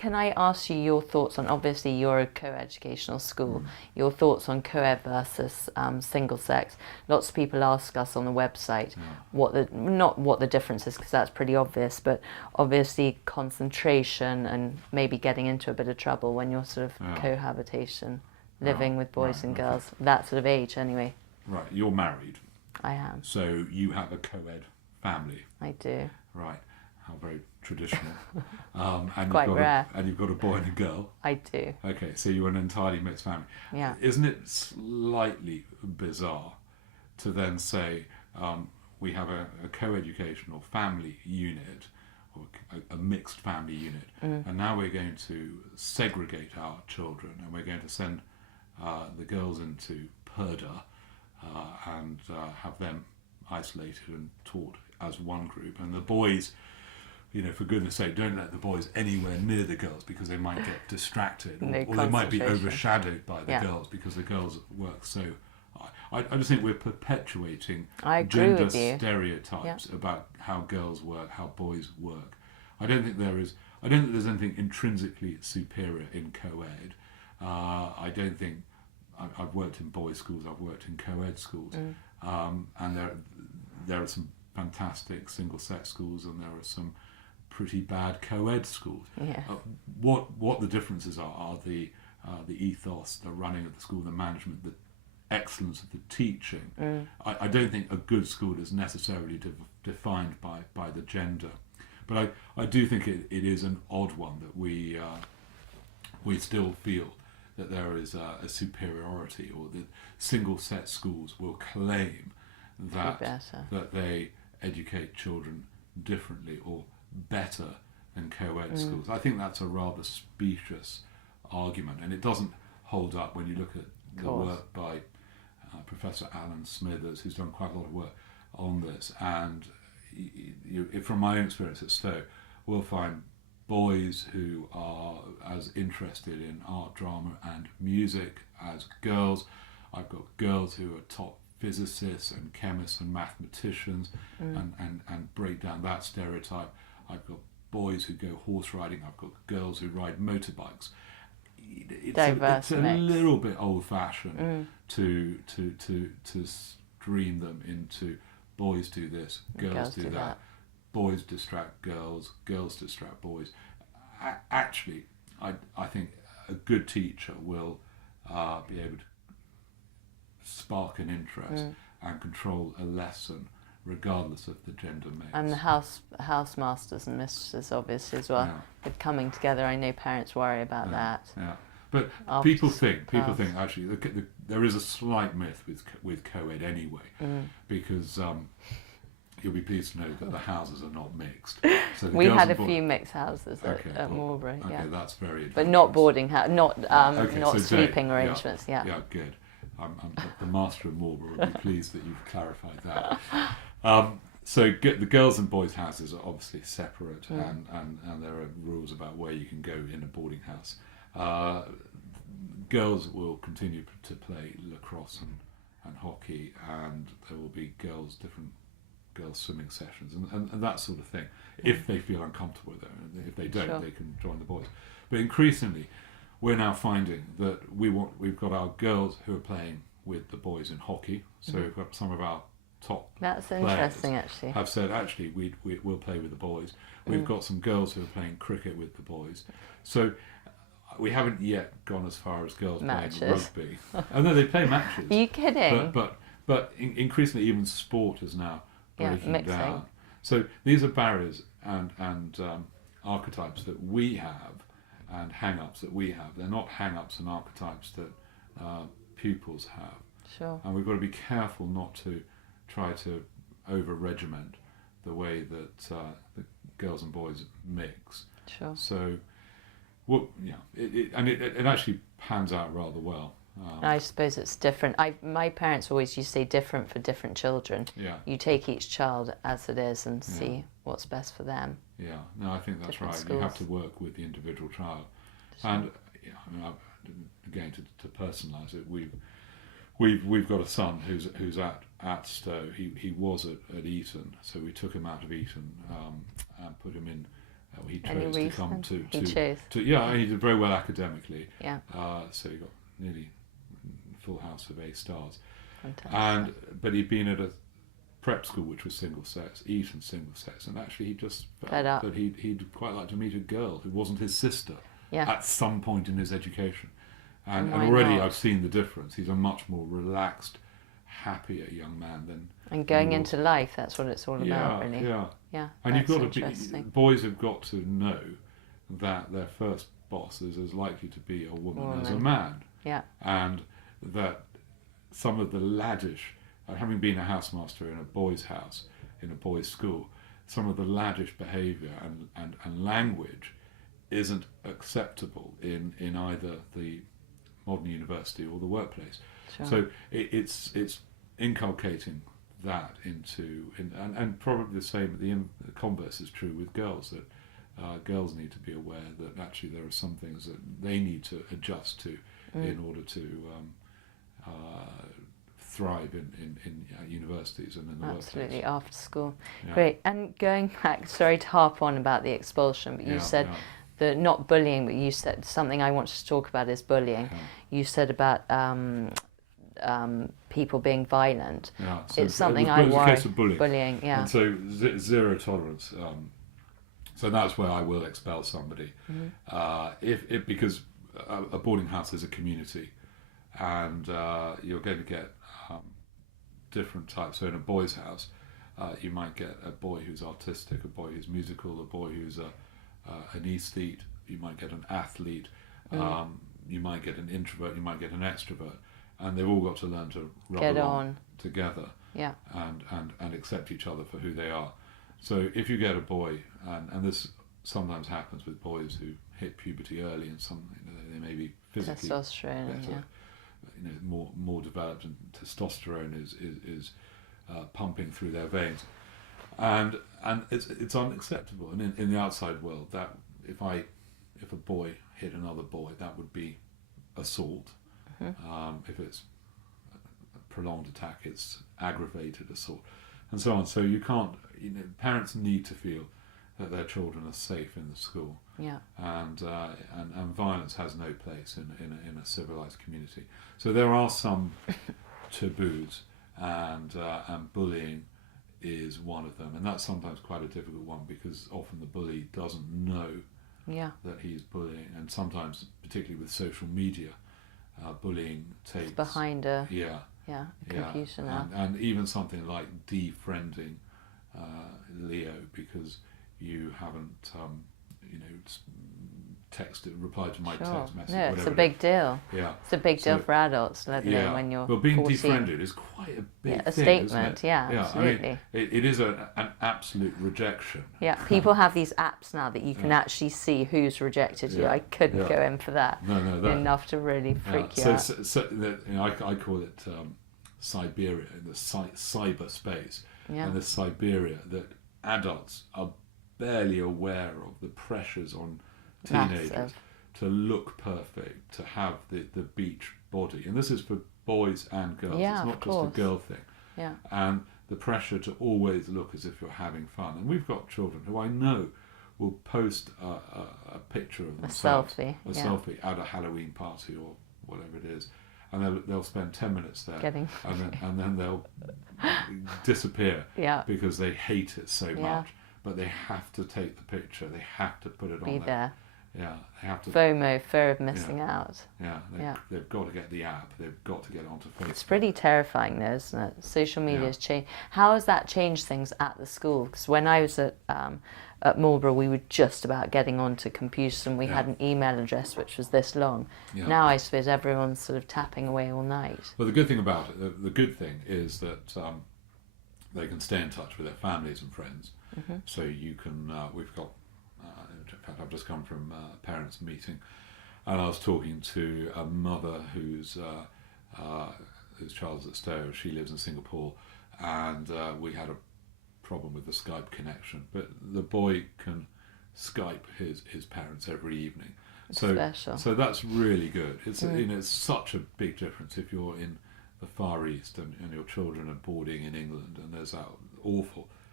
can I ask you your thoughts on, obviously you're a co-educational school, your thoughts on co-ed versus single sex? Lots of people ask us on the website not what the difference is, because that's pretty obvious, but obviously concentration and maybe getting into a bit of trouble when you're sort of cohabitation, living with boys and girls, that sort of age anyway. Right, you're married. I am. So you have a co-ed family. I do. Right, how very traditional. And Quite rare. And you've got a boy and a girl. I do. Okay, so you're an entirely mixed family. Yeah. Isn't it slightly bizarre to then say we have a co-educational family unit, or a mixed family unit, and now we're going to segregate our children and we're going to send the girls into Purdah and have them isolated and taught as one group, and the boys, for goodness sake, don't let the boys anywhere near the girls because they might get distracted, or they might be overshadowed by the girls because the girls work so. I just think we're perpetuating gender stereotypes about how girls work, how boys work. I don't think there's anything intrinsically superior in co-ed. I don't think I've worked in boys' schools, I've worked in co-ed schools, and there are some fantastic single-sex schools, and there are some pretty bad co-ed schools. Yeah. What the differences are the ethos, the running of the school, the management, the excellence of the teaching. I don't think a good school is necessarily defined by the gender, but I do think it is an odd one that we still feel that there is a superiority, or that single-sex schools will claim that they educate children differently or better than co-ed schools. I think that's a rather specious argument, and it doesn't hold up when you look at the work by Professor Alan Smithers, who's done quite a lot of work on this. And from my own experience at Stowe, we'll find boys who are as interested in art, drama and music as girls. I've got girls who are top physicists and chemists and mathematicians, and break down that stereotype. I've got boys who go horse riding. I've got girls who ride motorbikes. It's a little bit old-fashioned to stream them into boys do this, girls do that, boys distract girls, girls distract boys. Actually, I think a good teacher will be able to spark an interest and control a lesson regardless of the gender mix. And the house masters and mistresses, obviously, as well. With coming together, I know parents worry about that. Yeah, but people think actually there is a slight myth with co-ed anyway, because you'll be pleased to know that the houses are not mixed. So we had a few mixed houses at Marlborough. Okay, that's very. But not boarding house, not sleeping arrangements. Yeah, good. I'm the master of Marlborough. I'll be pleased that you've clarified that. So the girls' and boys' houses are obviously separate, and there are rules about where you can go in a boarding house. Girls will continue to play lacrosse and hockey, and there will be different girls' swimming sessions and that sort of thing, if they feel uncomfortable with it. And if they don't, they can join the boys. But increasingly, we're now finding that we've got our girls who are playing with the boys in hockey. So we've got some of our top interesting, actually. Have said, actually, we'll play with the boys. We've got some girls who are playing cricket with the boys. So we haven't yet gone as far as girls playing rugby. Oh no, they play matches. Are you kidding? But increasingly, even sport is now breaking down. So these are barriers and archetypes that we have, and hang-ups that we have. They're not hang-ups and archetypes that pupils have. Sure. And we've got to be careful not to try to over-regiment the way that the girls and boys mix. Sure. So, it actually pans out rather well. I suppose it's different. My parents always used to say different for different children. Yeah. You take each child as it is and see what's best for them. Yeah, no, I think that's right. Schools. You have to work with the individual child. Sure. And again, to personalise it, we've got a son who's at Stowe. He was at Eton, so we took him out of Eton and put him in he Any chose to reason? come to He chose. yeah, he did very well academically. Yeah. So he got nearly full house of A stars. Fantastic. But he'd been at a prep school which was single sex, Eton single sex, and actually he just felt that he'd quite like to meet a girl who wasn't his sister at some point in his education. And already I've seen the difference. He's a much more relaxed, happier young man than. And going into life, that's what it's all about, really. Yeah. And you've got to boys have got to know that their first boss is as likely to be a woman as a man. Yeah. And that some of the laddish, having been a housemaster in a boys' house, in a boys' school, some of the laddish behaviour and language isn't acceptable in either the modern university or the workplace. Sure. So it's inculcating that and probably the same, the converse is true with girls, that girls need to be aware that actually there are some things that they need to adjust to in order to thrive in universities and in the workplace. Absolutely, after school. Yeah. Great. And going back, sorry to harp on about the expulsion, but you said the not bullying, but you said something I wanted to talk about is bullying. You said about people being violent. Yeah, so it's something I worry. Case of bullying. Yeah. And so zero tolerance. So that's where I will expel somebody. If because a boarding house is a community, and you're going to get different types. So in a boys' house, you might get a boy who's artistic, a boy who's musical, a boy who's an aesthete. You might get an athlete. You might get an introvert. You might get an extrovert, and they've all got to learn to rub along together. Yeah. And accept each other for who they are. So if you get a boy, and this sometimes happens with boys who hit puberty early, and they may be physically testosterone, better, more developed, and testosterone is pumping through their veins, and it's unacceptable. And in the outside world, that if a boy hit another boy, that would be assault. If it's a prolonged attack, it's aggravated assault, and so on. So you can't. Parents need to feel that their children are safe in the school. Yeah. And violence has no place in a civilized community. So there are some taboos, and bullying is one of them, and that's sometimes quite a difficult one because often the bully doesn't know that he's bullying, and sometimes, particularly with social media, bullying takes it's behind a confusion now. And even something like defriending Leo because you haven't replied to my text message. No, it's a big deal. Yeah, it's a big deal for adults, let alone when you're. But being 14. defriended is quite a big a thing, statement. isn't it? Absolutely. I mean, it is an absolute rejection. Yeah, people have these apps now that you can actually see who's rejected you. I couldn't go in for that. No, enough to really freak you out. So I call it Siberia, in the cyberspace, and the Siberia that adults are barely aware of the pressures on teenagers to look perfect, to have the beach body, and this is for boys and girls. It's not just a girl thing. Yeah. And the pressure to always look as if you're having fun. And we've got children who I know will post a picture of themselves, a selfie at a Halloween party or whatever it is, and they'll spend 10 minutes there, and then they'll disappear because they hate it so much. But they have to take the picture. They have to put it on there. Yeah, they have to. FOMO, fear of missing out. They've got to get the app. They've got to get onto Facebook. It's pretty terrifying, though, isn't it? Social media's changed. How has that changed things at the school? Because when I was at Marlborough, we were just about getting onto computers, and we had an email address which was this long. Now I suppose everyone's sort of tapping away all night. Well, the good thing about it, the good thing is that they can stay in touch with their families and friends. So you can. We've got. In fact, I've just come from a parents' meeting, and I was talking to a mother whose child's at Stowe. She lives in Singapore, and we had a problem with the Skype connection. But the boy can Skype his parents every evening. Special. So that's really good. It's it's such a big difference if you're in the Far East and your children are boarding in England, and there's that awful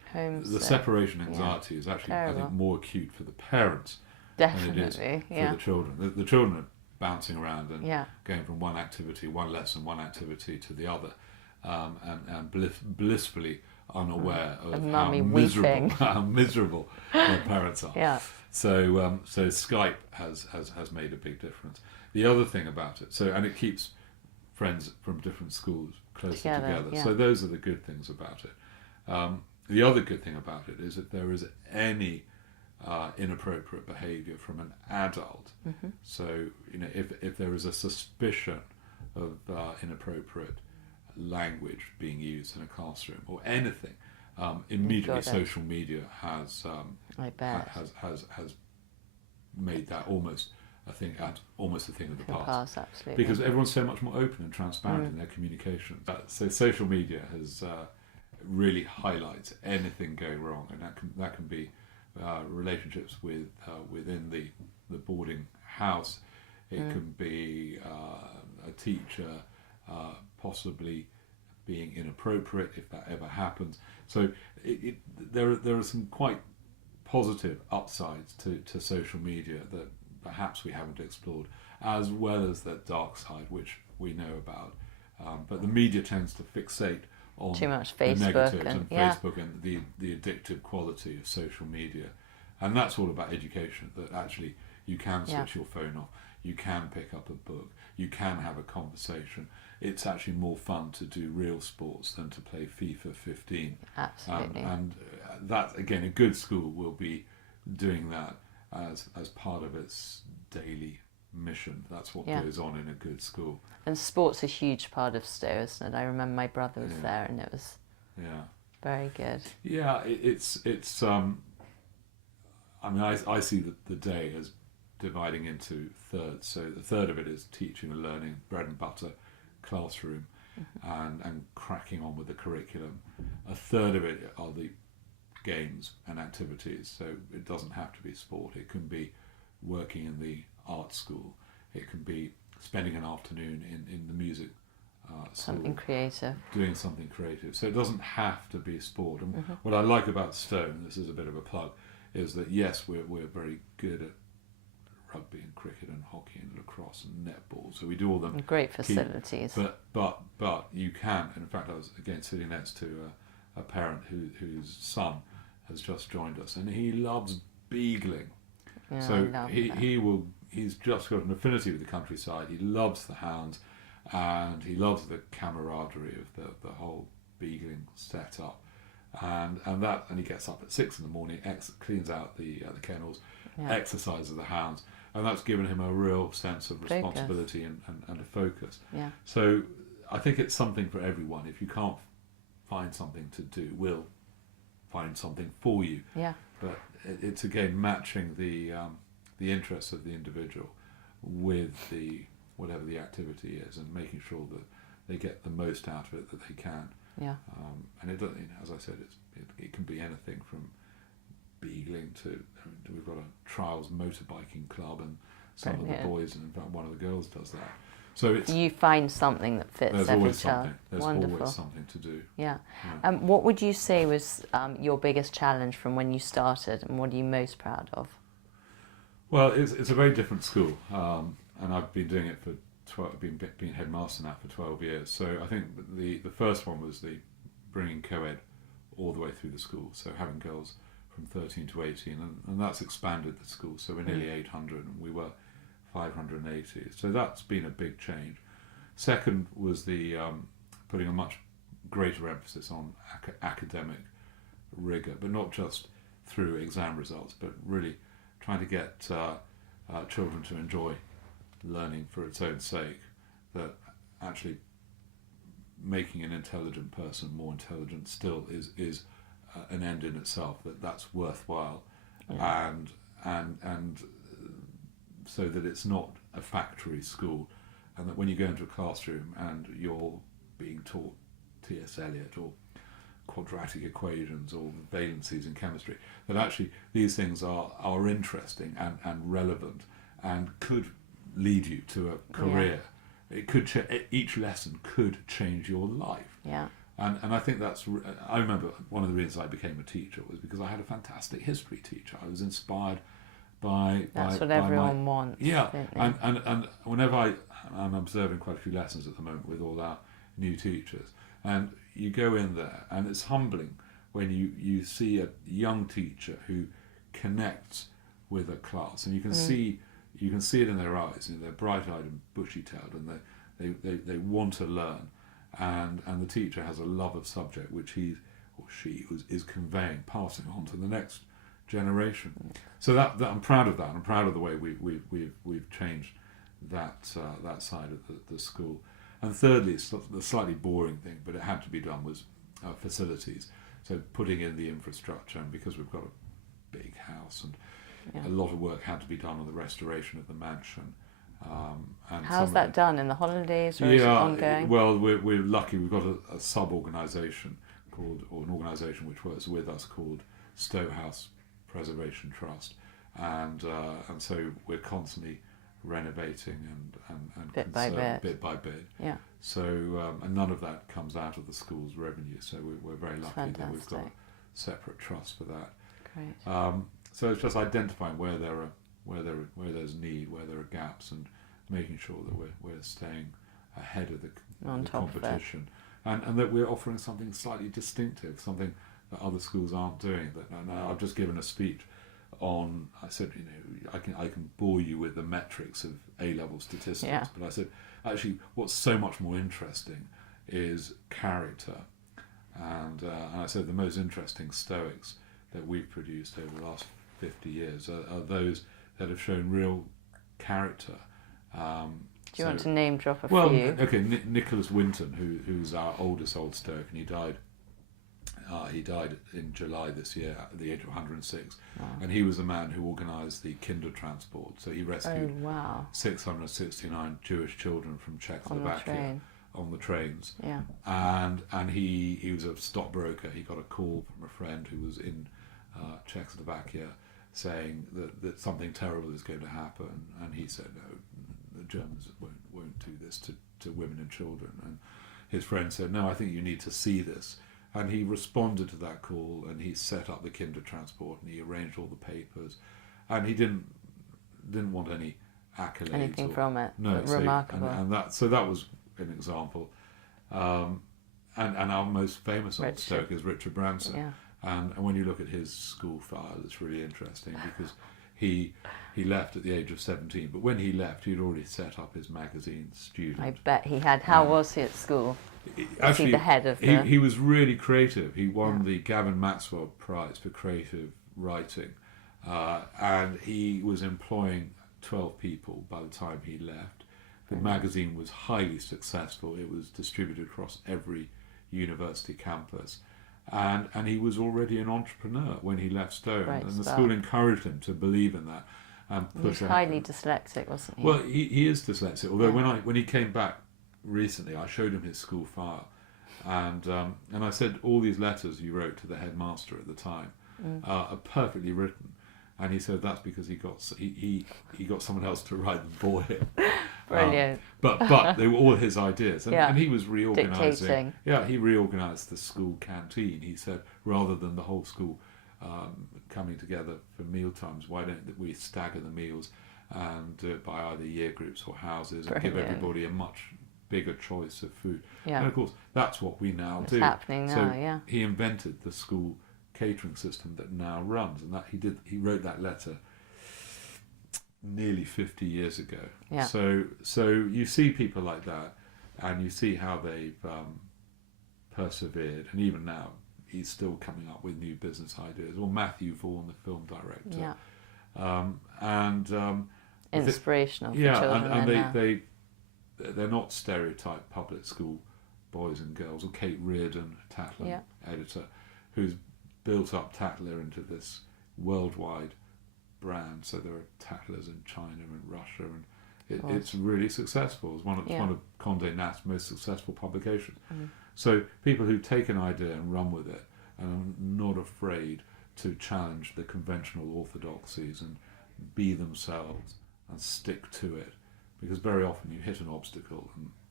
the separation anxiety is actually, I think, more acute for the parents Definitely, than it is for the children. The children are bouncing around and going from one activity, one lesson, one activity to the other, and blissfully unaware of how miserable their parents are. Yeah. So Skype has made a big difference. The other thing about it, and it keeps friends from different schools closer together. Yeah. So those are the good things about it. The other good thing about it is that there is any inappropriate behaviour from an adult. So if there is a suspicion of inappropriate language being used in a classroom or anything, immediately social media has made that almost a thing of the past. Absolutely. Because everyone's so much more open and transparent in their communication. So social media has really highlights anything going wrong, and that can be relationships within the boarding house. It can be a teacher possibly being inappropriate, if that ever happens. So there are some quite positive upsides to social media that perhaps we haven't explored, as well as that dark side which we know about. But the media tends to fixate on too much the Facebook negatives and Facebook and the addictive quality of social media. And that's all about education, that actually you can switch your phone off, you can pick up a book, you can have a conversation. It's actually more fun to do real sports than to play FIFA 15. Absolutely. And that, again, a good school will be doing that as part of its daily mission. That's what goes on in a good school. And sport's a huge part of Stowe, isn't it? I remember my brother was there, and it was very good. Yeah, it's I mean, I see the day as dividing into thirds. So the third of it is teaching and learning, bread and butter, classroom, and cracking on with the curriculum. A third of it are the games and activities. So it doesn't have to be sport. It can be working in the art school. It can be spending an afternoon in the music school. Something creative. Doing something creative. So it doesn't have to be sport. And what I like about Stowe, and this is a bit of a plug, is that yes, we're very good at rugby and cricket and hockey and lacrosse and netball. So we do all them. Great facilities. But you can. And in fact, I was again sitting next to a parent whose son has just joined us, and he loves beagling. Yeah, so he's just got an affinity with the countryside. He loves the hounds, and he loves the camaraderie of the whole beagling setup. And he gets up at 6 a.m, cleans out the kennels, exercises the hounds, and that's given him a real sense of responsibility and a focus. Yeah. So I think it's something for everyone. If you can't find something to do, we'll find something for you. Yeah. But it's again matching the interests of the individual with whatever the activity is, and making sure that they get the most out of it that they can. Yeah. And it doesn't, as I said, it can be anything from beagling to, we've got a trials motorbiking club, and some of the boys, and in fact one of the girls does that. So you find something that fits every child. Something. There's Wonderful. Always something to do. Yeah. What would you say was your biggest challenge from when you started, and what are you most proud of? Well, it's a very different school, and I've been doing it for been headmaster now for 12 years. So I think the first one was the bringing co-ed all the way through the school, so having girls from 13 to 18, and that's expanded the school. So we're nearly 800, and we were 580. So that's been a big change. Second was the putting a much greater emphasis on academic rigour, but not just through exam results, but really trying to get children to enjoy learning for its own sake, that actually making an intelligent person more intelligent still is an end in itself, that's worthwhile, and so that it's not a factory school, and that when you go into a classroom and you're being taught T.S. Eliot or quadratic equations or valencies in chemistry, that actually these things are interesting and relevant and could lead you to a career. It could each lesson could change your life. Yeah. And I think I remember one of the reasons I became a teacher was because I had a fantastic history teacher. I was inspired that's what everyone wants. Yeah, and whenever I'm observing quite a few lessons at the moment with all our new teachers, and you go in there, and it's humbling when you see a young teacher who connects with a class, and you can see it in their eyes. They're bright-eyed and bushy-tailed, and they want to learn, and the teacher has a love of subject which he or she is conveying, passing on to the next generation. So that I'm proud of that. I'm proud of the way we've changed that side of the school. And thirdly, it's the slightly boring thing, but it had to be done, was facilities. So putting in the infrastructure, and because we've got a big house, and a lot of work had to be done on the restoration of the mansion. And how's that done in the holidays, or is it ongoing? Well, we're lucky. We've got a sub-organisation or an organisation which works with us called Stowe House Preservation Trust, and so we're constantly renovating and bit by bit. Yeah. So and none of that comes out of the school's revenue. So we're very lucky that we've got a separate trust for that. Great. So it's just identifying where there's need, where there are gaps, and making sure that we're staying ahead of the competition, and that we're offering something slightly distinctive, something that other schools aren't doing. I've just given a speech on. I said, I can bore you with the metrics of A-level statistics, but I said, actually, what's so much more interesting is character, and I said the most interesting Stoics that we've produced over the last 50 years are those that have shown real character. Do you want to name drop a few? Well, okay, Nicholas Winton, who's our oldest Old Stoic, and he died in July this year at the age of 106. Wow. And he was the man who organised the Kinder transport. So he rescued 669 Jewish children from Czechoslovakia on the trains. Yeah. And he was a stockbroker. He got a call from a friend who was in Czechoslovakia saying that something terrible is going to happen. And he said, no, the Germans won't do this to women and children. And his friend said, no, I think you need to see this. And he responded to that call, and he set up the Kinder transport, and he arranged all the papers, and he didn't want any accolades. Anything from it. No, remarkable. And that was an example. And our most famous Old Stoic is Richard Branson. Yeah. And when you look at his school file, it's really interesting because he left at the age of 17, but when he left, he'd already set up his magazine Student. I bet he had. How was he at school? Actually, he the head of the... he was really creative. He won the Gavin Maxwell Prize for creative writing, and he was employing 12 people by the time he left. The magazine was highly successful. It was distributed across every university campus, and he was already an entrepreneur when he left Stowe, and the school encouraged him to believe in that. And he was highly dyslexic, wasn't he? Well, he is dyslexic. Although when he came back recently, I showed him his school file, and I said, all these letters you wrote to the headmaster at the time are perfectly written, and he said that's because he got someone else to write them for him. Brilliant. But they were all his ideas, and he was reorganising. Dictating. Yeah, he reorganised the school canteen. He said, rather than the whole school coming together for meal times, why don't we stagger the meals and do it by either year groups or houses, and give everybody a much bigger choice of food. Yeah. And of course, that's what we now do. It's happening now, He invented the school catering system that now runs, and that he wrote that letter nearly 50 years ago. Yeah. So you see people like that, and you see how they've persevered, and even now he's still coming up with new business ideas. Or Matthew Vaughan, the film director. Yeah. Inspirational for children. And they're not stereotyped public school boys and girls. Or Kate Reardon, Tatler editor, who's built up Tatler into this worldwide brand. So there are Tatlers in China and Russia, and it's really successful. It's one of Condé Nast's most successful publications. So people who take an idea and run with it, and are not afraid to challenge the conventional orthodoxies and be themselves and stick to it, because very often you hit an obstacle and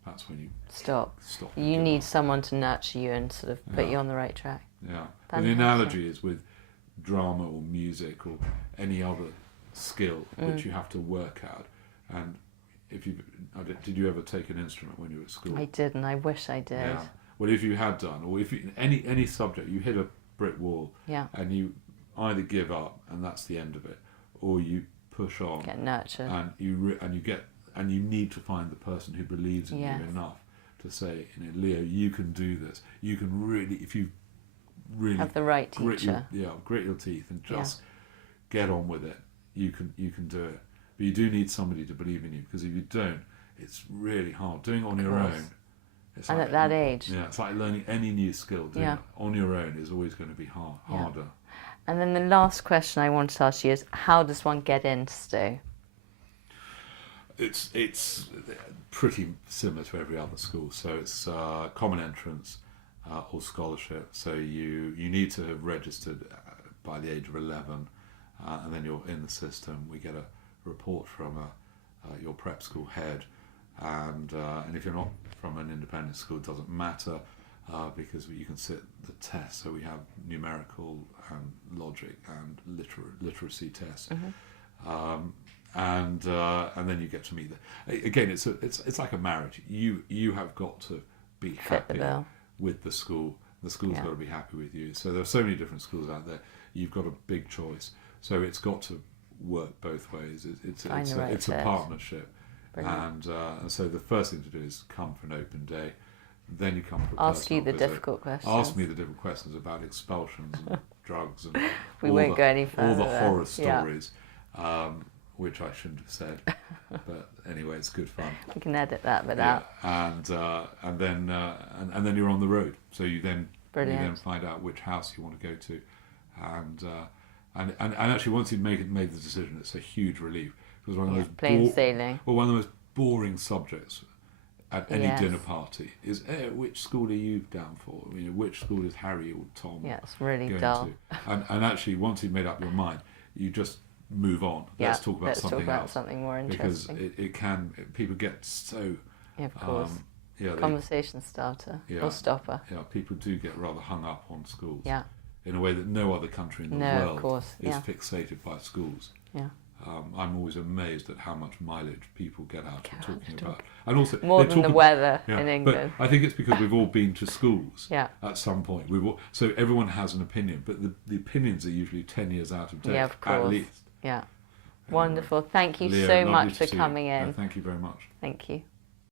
that's when you Stop. and You give need up. someone to nurture you and sort of put you on the right track. Yeah. And the analogy is with drama or music or any other skill which you have to work at. And did you ever take an instrument when you were at school? I didn't. I wish I did. Yeah. Well, if you had done, or if you, any subject, you hit a brick wall, Yeah. and you either give up and that's the end of it, or you push on, Get nurtured. and you need to find the person who believes in Yes. you enough to say, Leo, you can do this. You can really, if you really Have the right teacher. grit your teeth and just get on with it. You can do it. But you do need somebody to believe in you, because if you don't, it's really hard. Doing it on your own. It's And like, at that age. yeah, it's like learning any new skill. Doing it on your own is always going to be harder. And then the last question I wanted to ask you is, how does one get into Stowe? It's pretty similar to every other school. So it's common entrance or scholarship. So you need to have registered by the age of 11, and then you're in the system. We get a report from your prep school head, and if you're not from an independent school, it doesn't matter, because you can sit the test. So we have numerical and logic and literacy tests. And then you get to meet again. It's like a marriage. You have got to be happy with the school. The school's got to be happy with you. So there are so many different schools out there. You've got a big choice. So it's got to work both ways. It's a partnership. And so the first thing to do is come for an open day. Then you come for a Ask you the difficult questions. Ask me the different questions about expulsions and drugs and we won't go any further. all the horror stories, which I shouldn't have said. But anyway, it's good fun. We can edit that bit out. And then you're on the road. So you then find out which house you want to go to, and actually once you've made the decision, it's a huge relief, because one of those plain sailing. Well, one of the most boring subjects at any dinner party is which school are you down for? I mean, which school is Harry or Tom? Yeah, it's really going dull. To? And actually, once you've made up your mind, you just move on. Let's talk about something else. Something more interesting. Because people get so. Yeah, of course. Conversation starter or stopper. Yeah, people do get rather hung up on schools. Yeah. In a way that no other country in the world is fixated by schools. Yeah. I'm always amazed at how much mileage people get out of talking about, and also more than the weather in England. But I think it's because we've all been to schools at some point. So everyone has an opinion, but the opinions are usually 10 years out of date, at least. Yeah. Wonderful. Thank you Leo, so much for coming in. Thank you very much. Thank you.